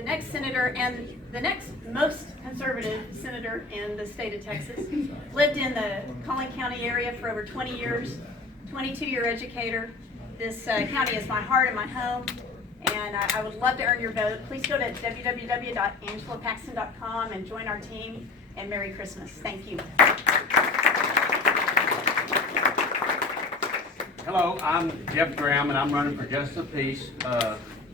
The next senator and the next most conservative senator in the state of Texas. Lived in the Collin County area for over 20 years, 22-year educator. This county is my heart and my home, and I would love to earn your vote. Please go to www.angelapaxton.com and join our team, and Merry Christmas. Thank you. Hello, I'm Jeff Graham, and I'm running for Justice of Peace,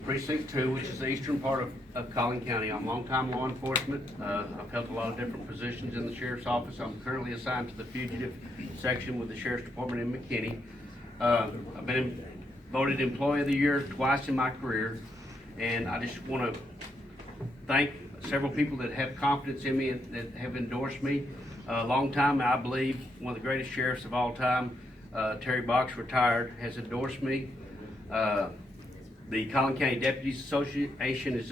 Precinct 2, which is the eastern part of Collin County. I'm longtime law enforcement. I've held a lot of different positions in the Sheriff's Office. I'm currently assigned to the fugitive section with the Sheriff's Department in McKinney. I've been voted Employee of the Year twice in my career, and I just want to thank several people that have confidence in me and that have endorsed me. A long time, I believe, one of the greatest sheriffs of all time, Terry Box, retired, has endorsed me. The Collin County Deputies Association has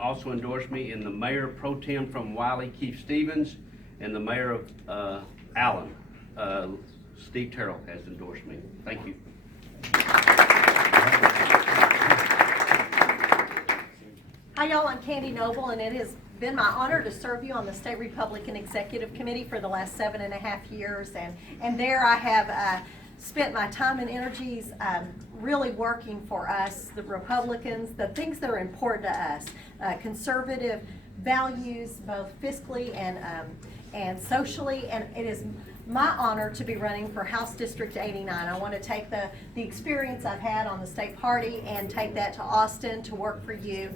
also endorsed me, and the Mayor Pro Tem from Wiley, Keith Stevens, and the Mayor of Allen, Steve Terrell, has endorsed me. Thank you. Hi y'all, I'm Candy Noble, and it has been my honor to serve you on the State Republican Executive Committee for the last 7.5 years, and there I have spent my time and energies really working for us, the Republicans, the things that are important to us, conservative values, both fiscally and socially, and it is my honor to be running for House District 89. I want to take the experience I've had on the state party and take that to Austin to work for you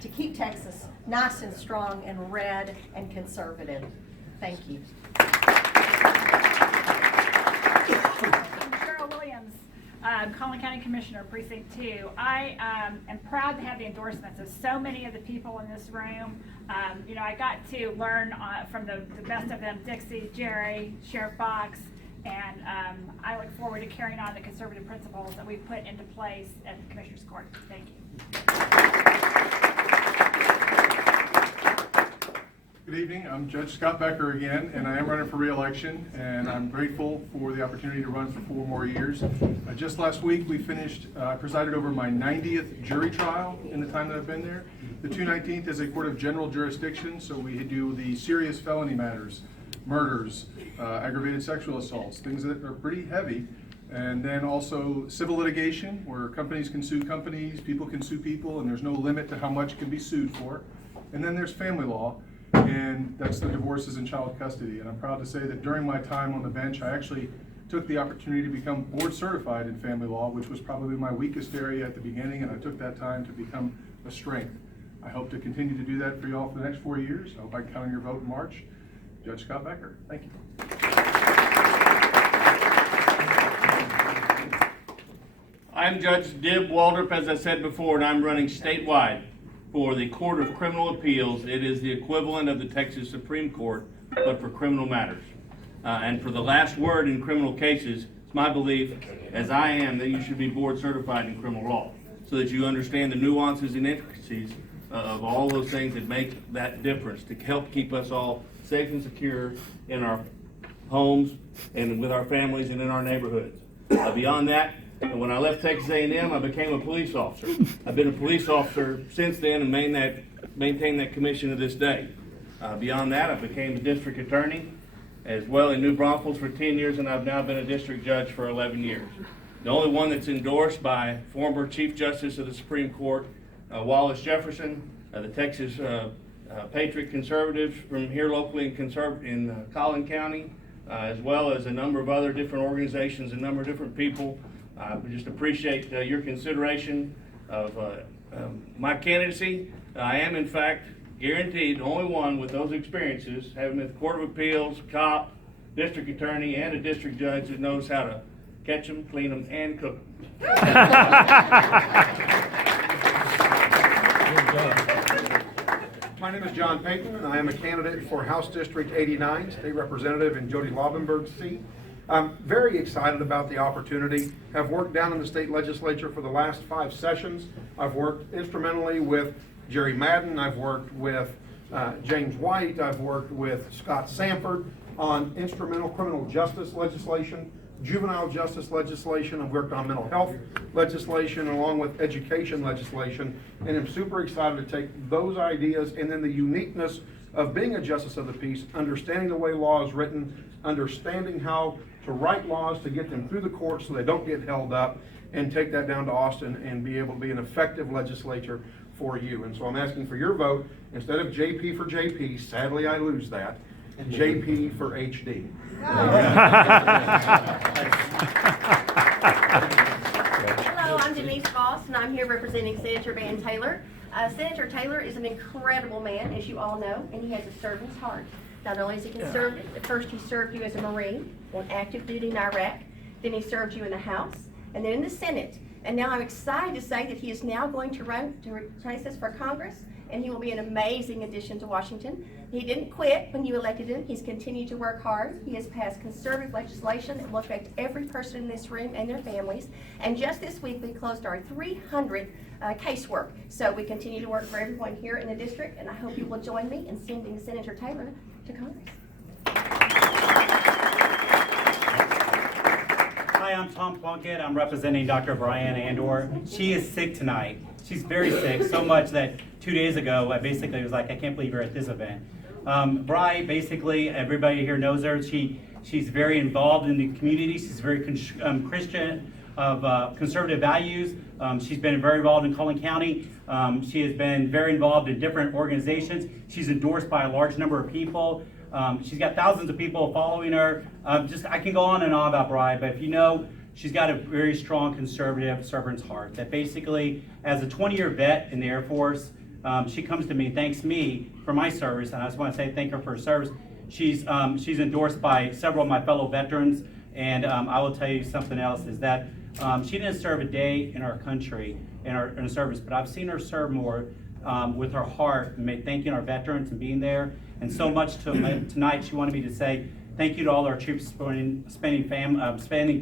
to keep Texas nice and strong and red and conservative. Thank you. Collin County Commissioner, Precinct 2. I am proud to have the endorsements of so many of the people in this room. You know, I got to learn from the best of them, Dixie, Jerry, Sheriff Box, and I look forward to carrying on the conservative principles that we've put into place at the Commissioner's Court. Thank you. Good evening. I'm Judge Scott Becker again, and I am running for re-election, and I'm grateful for the opportunity to run for 4 more years. Just last week we finished, I presided over my 90th jury trial in the time that I've been there. The 219th is a court of general jurisdiction, so we do the serious felony matters, murders, aggravated sexual assaults, things that are pretty heavy. And then also civil litigation, where companies can sue companies, people can sue people, and there's no limit to how much can be sued for. And then there's family law, and that's the divorces and child custody. And I'm proud to say that during my time on the bench, I actually took the opportunity to become board certified in family law, which was probably my weakest area at the beginning, and I took that time to become a strength. I hope to continue to do that for you all for the next 4 years. I hope I can count on your vote in March. Judge Scott Becker, thank you. I'm Judge Dib Waldrop, as I said before, and I'm running statewide for the Court of Criminal Appeals. It is the equivalent of the Texas Supreme Court, but for criminal matters. And for the last word in criminal cases, it's my belief, as I am, that you should be board certified in criminal law, so that you understand the nuances and intricacies of all those things that make that difference to help keep us all safe and secure in our homes and with our families and in our neighborhoods. Beyond that, when I left Texas A&M, I became a police officer. I've been a police officer since then and maintained that commission to this day. Beyond that, I became a district attorney as well in New Braunfels for 10 years, and I've now been a district judge for 11 years. The only one that's endorsed by former Chief Justice of the Supreme Court, Wallace Jefferson, the Texas Patriot Conservatives from here locally in Collin County, as well as a number of other different organizations, a number of different people. We just appreciate your consideration of my candidacy. I am, in fact, guaranteed the only one with those experiences, having been the Court of Appeals, cop, district attorney, and a district judge that knows how to catch them, clean them, and cook them. My name is John Payton, and I am a candidate for House District 89, State Representative in Jody Laubenberg's seat. I'm very excited about the opportunity. I've worked down in the state legislature for the last 5 sessions. I've worked instrumentally with Jerry Madden. I've worked with James White. I've worked with Scott Sanford on instrumental criminal justice legislation. juvenile justice legislation. I've worked on mental health legislation along with education legislation, and I'm super excited to take those ideas and then the uniqueness of being a justice of the peace, understanding the way law is written, understanding how to write laws to get them through the courts so they don't get held up, and take that down to Austin and be able to be an effective legislature for you. And so I'm asking for your vote, instead of JP for JP, sadly I lose that, JP for HD. Hello, I'm Denise Voss, and I'm here representing Senator Van Taylor. Senator Taylor is an incredible man, as you all know, and he has a servant's heart. Not only is he conservative, at first he served you as a Marine on active duty in Iraq, then he served you in the House, and then in the Senate. And now I'm excited to say that he is now going to run to replace us for Congress, and he will be an amazing addition to Washington. He didn't quit when you elected him. He's continued to work hard. He has passed conservative legislation that will affect every person in this room and their families. And just this week, we closed our 300 casework. So we continue to work for everyone here in the district, and I hope you will join me in sending Senator Taylor to Congress. Hi, I'm Tom Plunkett. I'm representing Dr. Brianne Andor. She is sick tonight. She's very sick, so much that 2 days ago, I basically was like, I can't believe you're at this event. Bri, basically, everybody here knows her. She's very involved in the community. She's very Christian, of conservative values. She's been very involved in Collin County. She has been very involved in different organizations. She's endorsed by a large number of people. She's got thousands of people following her. I can go on and on about Bri, but if you know, she's got a very strong conservative servant's heart. That basically, as a 20-year vet in the Air Force, she comes to me, thanks me for my service, and I just want to say thank her for her service. She's endorsed by several of my fellow veterans, and I will tell you something else is that she didn't serve a day in our country in her service, but I've seen her serve more with her heart, thanking our veterans and being there. And so much tonight, she wanted me to say thank you to all our troops spending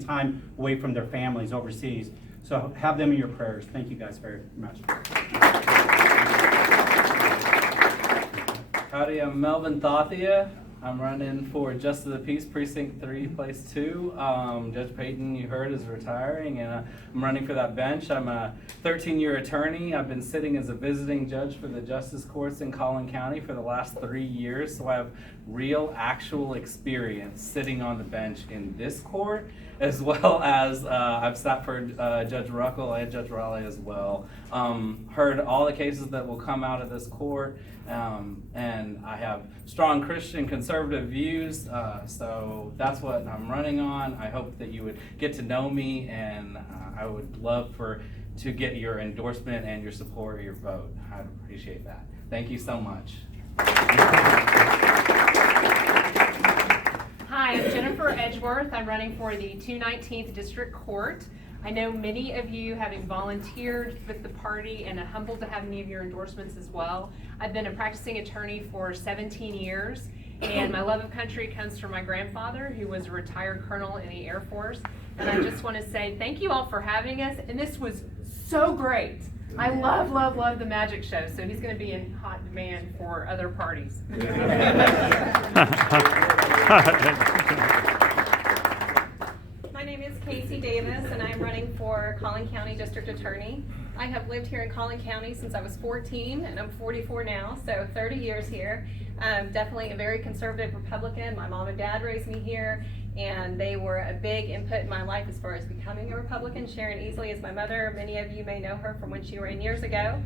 time away from their families overseas. So have them in your prayers. Thank you guys very much. Howdy, I'm Melvin Thathia. I'm running for Justice of the Peace, Precinct 3, Place 2. Judge Payton, you heard, is retiring, and I'm running for that bench. I'm a 13-year attorney. I've been sitting as a visiting judge for the Justice Courts in Collin County for the last 3 years, so I have real, actual experience sitting on the bench in this court, as well as I've sat for Judge Ruckel and Judge Raleigh as well. Heard all the cases that will come out of this court, and I have strong Christian conservative views, so that's what I'm running on. I hope that you would get to know me, and I would love to get your endorsement and your support, your vote. I'd appreciate that. Thank you so much. Hi, I'm Jennifer Edgeworth. I'm running for the 219th District Court. I know many of you having volunteered with the party, and I'm humbled to have many of your endorsements as well. I've been a practicing attorney for 17 years, and my love of country comes from my grandfather, who was a retired colonel in the Air Force. And I just want to say thank you all for having us, and this was so great. I love, love, love the magic show, so he's going to be in hot demand for other parties. My name is Casey Davis, and I'm running for Collin County District Attorney. I have lived here in Collin County since I was 14, and I'm 44 now, so 30 years here. Definitely a very conservative Republican. My mom and dad raised me here, and they were a big input in my life as far as becoming a Republican. Sharon Easley is my mother. Many of you may know her from when she ran years ago.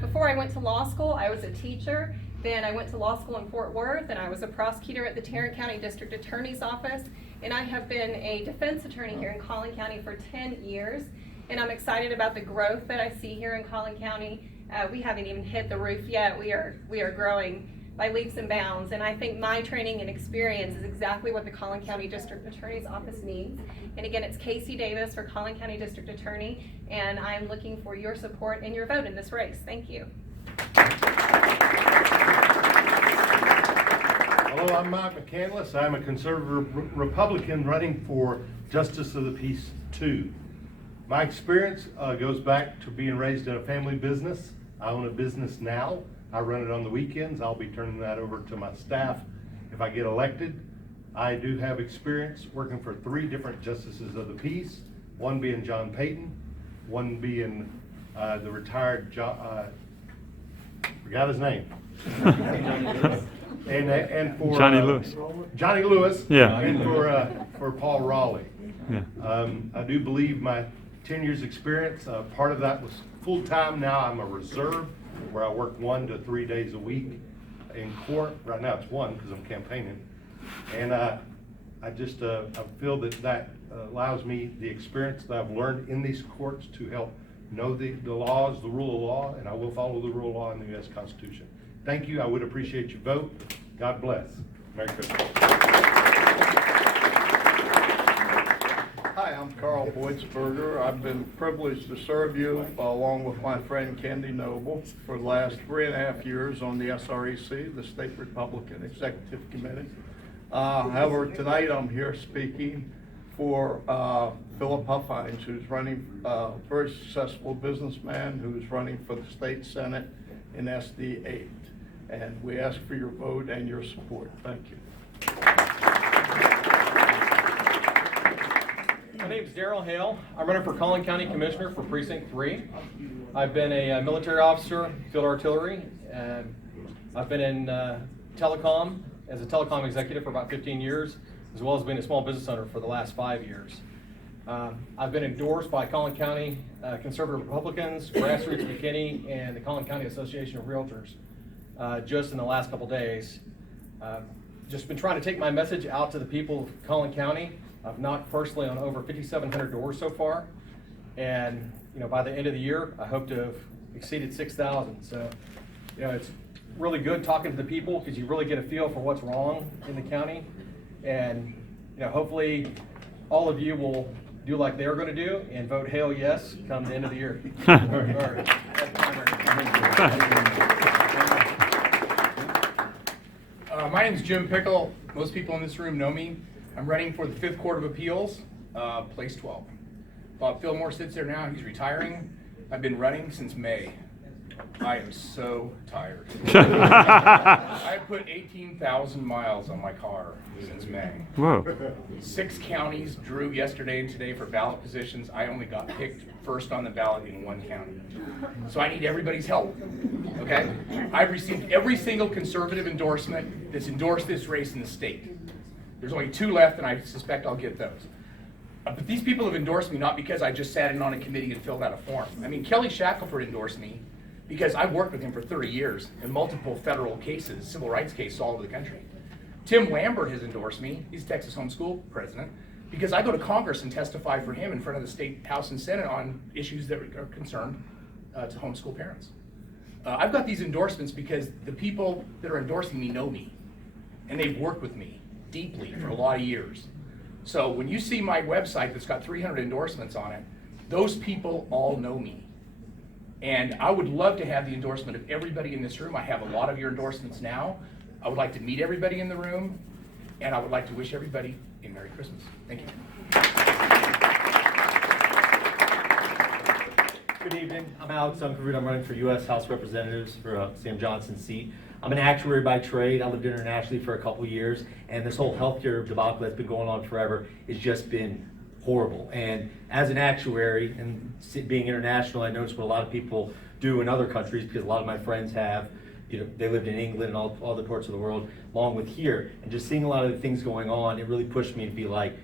Before I went to law school, I was a teacher. Then I went to law school in Fort Worth, and I was a prosecutor at the Tarrant County District Attorney's Office. And I have been a defense attorney here in Collin County for 10 years. And I'm excited about the growth that I see here in Collin County. We haven't even hit the roof yet. We are growing by leaps and bounds. And I think my training and experience is exactly what the Collin County District Attorney's Office needs. And again, it's Casey Davis for Collin County District Attorney. And I'm looking for your support and your vote in this race. Thank you. Hello, I'm Mike McCandless. I'm a conservative Republican running for Justice of the Peace 2. My experience goes back to being raised in a family business. I own a business now. I run it on the weekends. I'll be turning that over to my staff if I get elected. I do have experience working for 3 different justices of the peace, one being John Payton, one being the retired forgot his name. and for Johnny Lewis. Johnny Lewis. Yeah. And for Paul Raleigh. Yeah. I do believe my 10 years experience, part of that was full-time. Now I'm a reserve where I work 1 to 3 days a week in court. Right now it's 1 because I'm campaigning. And I just I feel that allows me the experience that I've learned in these courts to help know the laws, the rule of law, and I will follow the rule of law in the U.S. Constitution. Thank you. I would appreciate your vote. God bless. Merry Christmas. Hi, I'm Carl Boytsberger. I've been privileged to serve you along with my friend Candy Noble for the last 3.5 years on the SREC, the State Republican Executive Committee. However, tonight I'm here speaking for Philip Huffines, who's running, a very successful businessman who's running for the State Senate in SD 8. And we ask for your vote and your support. Thank you. My name is Daryl Hale. I'm running for Collin County Commissioner for Precinct 3. I've been a military officer, field artillery, and I've been in telecom as a telecom executive for about 15 years, as well as being a small business owner for the last 5 years. I've been endorsed by Collin County Conservative Republicans, Grassroots McKinney, and the Collin County Association of Realtors just in the last couple days. Just been trying to take my message out to the people of Collin County. I've knocked personally on over 5,700 doors so far, and by the end of the year, I hope to have exceeded 6,000. So, it's really good talking to the people because you really get a feel for what's wrong in the county, and hopefully all of you will do like they're going to do and vote Hale yes come the end of the year. My name is Jim Pickle. Most people in this room know me. I'm running for the 5th Court of Appeals, place 12. Bob Fillmore sits there now. He's retiring. I've been running since May. I am so tired. I put 18,000 miles on my car since May. Whoa. 6 counties drew yesterday and today for ballot positions. I only got picked first on the ballot in 1 county. So I need everybody's help, okay? I've received every single conservative endorsement that's endorsed this race in the state. There's only 2 left, and I suspect I'll get those. But these people have endorsed me not because I just sat in on a committee and filled out a form. I mean, Kelly Shackelford endorsed me because I've worked with him for 30 years in multiple federal cases, civil rights cases all over the country. Tim Lambert has endorsed me, he's Texas homeschool president, because I go to Congress and testify for him in front of the state House and Senate on issues that are concerned to homeschool parents. I've got these endorsements because the people that are endorsing me know me, and they've worked with me deeply for a lot of years. So when you see my website that's got 300 endorsements on it, those people all know me. And I would love to have the endorsement of everybody in this room. I have a lot of your endorsements now. I would like to meet everybody in the room, and I would like to wish everybody a Merry Christmas. Thank you. Good evening. I'm Alex Unkerud. I'm running for U.S. House Representatives for Sam Johnson's seat. I'm an actuary by trade. I lived internationally for a couple years, and this whole healthcare debacle that's been going on forever has just been horrible. And as an actuary and being international, I noticed what a lot of people do in other countries, because a lot of my friends have, they lived in England and all other parts of the world, along with here. And just seeing a lot of the things going on, it really pushed me to be like,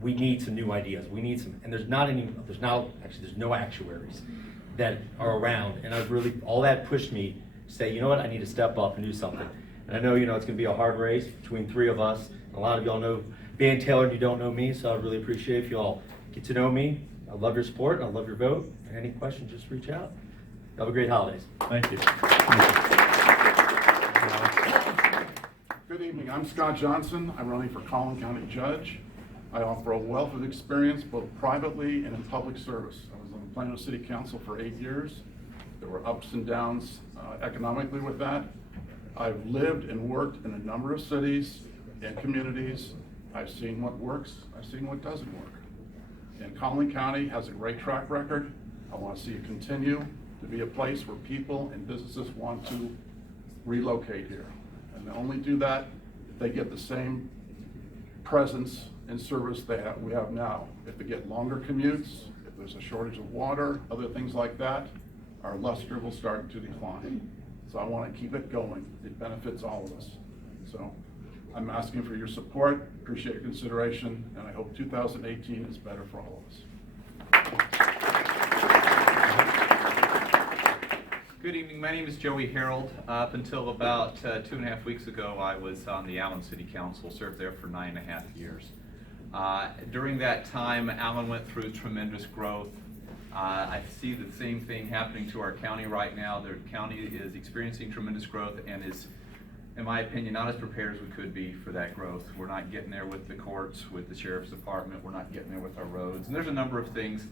we need some new ideas. We need some, and there's no actuaries that are around. And all that pushed me to say, you know what, I need to step up and do something. And I know, it's going to be a hard race between 3 of us. A lot of y'all know Van Taylor and you don't know me, so I'd really appreciate if you all get to know me. I love your support, I love your vote. And any questions, just reach out. Have a great holidays. Thank you. Good evening, I'm Scott Johnson. I'm running for Collin County Judge. I offer a wealth of experience both privately and in public service. I was on the Plano City Council for 8 years. There were ups and downs economically with that. I've lived and worked in a number of cities and communities. I've seen what works, I've seen what doesn't work. And Collin County has a great track record. I want to see it continue to be a place where people and businesses want to relocate here. And they only do that if they get the same presence and service that we have now. If they get longer commutes, if there's a shortage of water, other things like that, our luster will start to decline. So I want to keep it going. It benefits all of us. So I'm asking for your support, appreciate your consideration, and I hope 2018 is better for all of us. Good evening, my name is Joey Harold. Up until about 2.5 weeks ago, I was on the Allen City Council, served there for 9.5 years. During that time, Allen went through tremendous growth. I see the same thing happening to our county right now. The county is experiencing tremendous growth and is, in my opinion, not as prepared as we could be for that growth. We're not getting there with the courts, with the sheriff's department, we're not getting there with our roads, and there's a number of things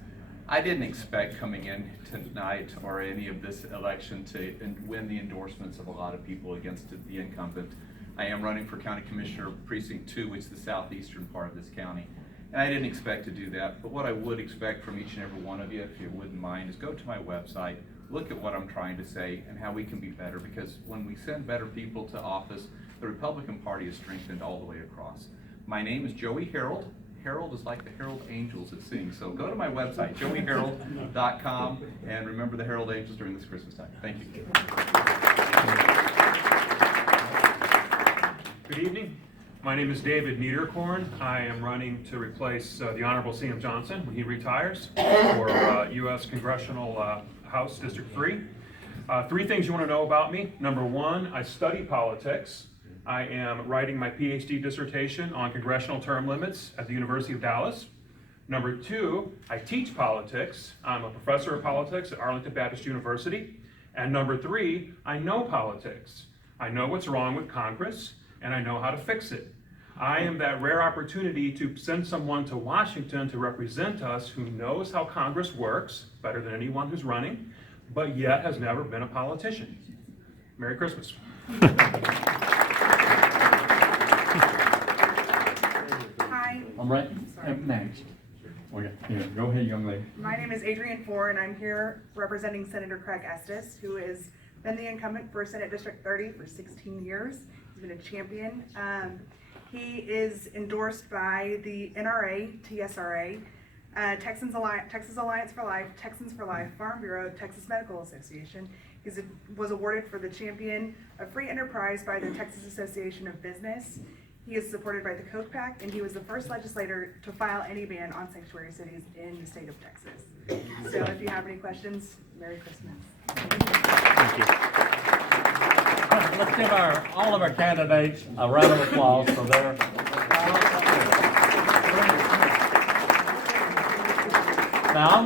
I didn't expect coming in tonight or any of this election to win the endorsements of a lot of people against the incumbent. I am running for County Commissioner Precinct 2, which is the southeastern part of this county. And I didn't expect to do that, but what I would expect from each and every one of you, if you wouldn't mind, is go to my website, look at what I'm trying to say and how we can be better, because when we send better people to office, the Republican Party is strengthened all the way across. My name is Joey Harold. Harold is like the Herald Angels that sing. So go to my website, joeyharold.com, and remember the Herald Angels during this Christmas time. Thank you. Good evening. My name is David Niederkorn. I am running to replace the Honorable Sam Johnson when he retires for U.S. Congressional House District 3. 3 things you want to know about me. Number 1, I study politics. I am writing my PhD dissertation on congressional term limits at the University of Dallas. Number 2, I teach politics. I'm a professor of politics at Arlington Baptist University. And number 3, I know politics. I know what's wrong with Congress, and I know how to fix it. I am that rare opportunity to send someone to Washington to represent us who knows how Congress works better than anyone who's running, but yet has never been a politician. Merry Christmas. Hi. I'm right next. Okay, yeah, go ahead, young lady. My name is Adrienne Four, and I'm here representing Senator Craig Estes, who has been the incumbent for Senate District 30 for 16 years. He's been a champion. He is endorsed by the NRA, TSRA, Texas Alliance for Life, Texans for Life, Farm Bureau, Texas Medical Association. He was awarded for the Champion of Free Enterprise by the Texas Association of Business. He is supported by the Koch PAC, and he was the first legislator to file any ban on sanctuary cities in the state of Texas. So if you have any questions, Merry Christmas. Thank you. Let's give all of our candidates a round of applause for their. Now,